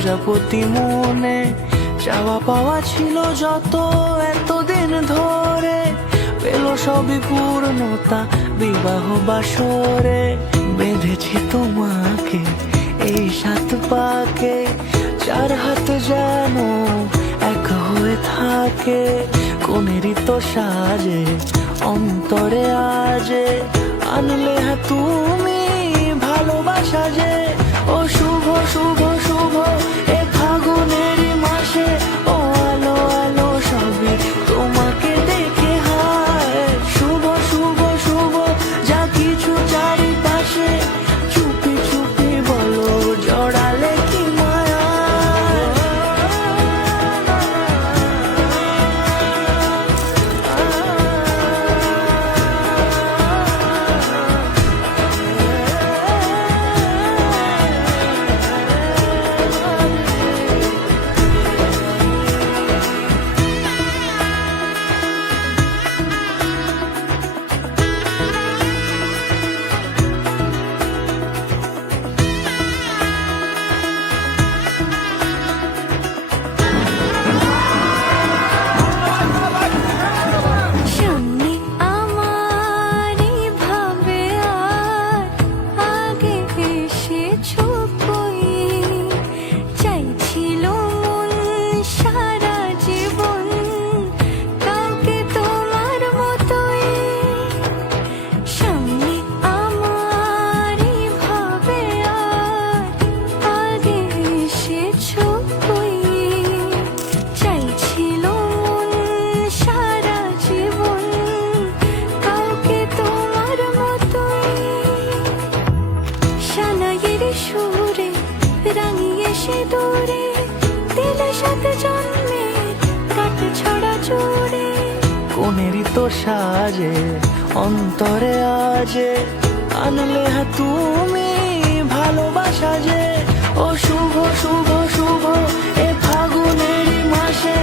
প্রজাপতি মনে চাওয়া পাওয়া ছিল যত এতদিন ধরে, পেল সবই পূর্ণতা বিবাহ বাসরে। বেঁধেছি তোমাকে এই 7 পাকে, 4 হাত যেন এক হয়ে থাকে। কোনেরই তো সাজে অন্তরে আজে, আনলে তুমি ভালোবাসা যে। ও শুভ শুভ শুভ এ ফাগুনেরই মাসে, ও আলো আলো সবই তোমাকে দেখে হায়। শুভ শুভ শুভ যা কিছু চারিপাশে, চুপি চুপি বলো জড়ালে কি মায়া। সুরে রাঙিয়ে সে দূরে দিলে 7 জন্মে কাট ছড়া জোরে। কোনেরই তো সাজে অন্তরে আজে, আনলে তুমি ভালোবাসা যে। ও শুভ শুভ শুভ এ ফাগুনেরই মাসে,